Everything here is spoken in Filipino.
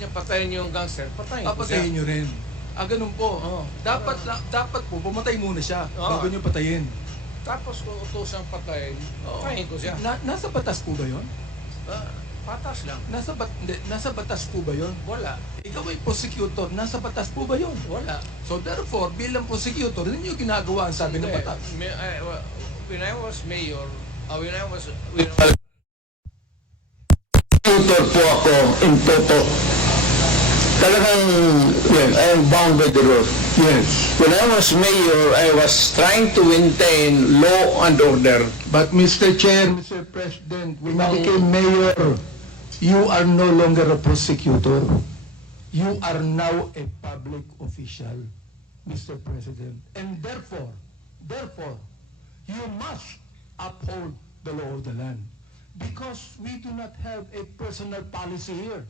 niya patayin yung gangster, patayin ko siya. Papatayin nyo rin. Ganun po. Oo. Dapat po, pumatay muna siya Oo. bago nyo patayin. Tapos kung utosang patayin, patayin ko siya. Nasa batas po ba yun? Patas lang. Nasa batas po ba yun? Wala. Ikaw ay prosecutor, nasa batas po ba yun? Wala. So therefore, bilang prosecutor, hindi nyo ginagawa ang sabi ng Hindi. batas. When I was mayor, when I was Tutor po ako in toto. Talagang, well, I am bound by the law. Yes. When I was mayor, I was trying to maintain law and order. But Mr. Chair, Mr. President, when you became mayor, you are no longer a prosecutor. You are now a public official, Mr. President. And therefore, you must uphold the law of the land. Because we do not have a personal policy here.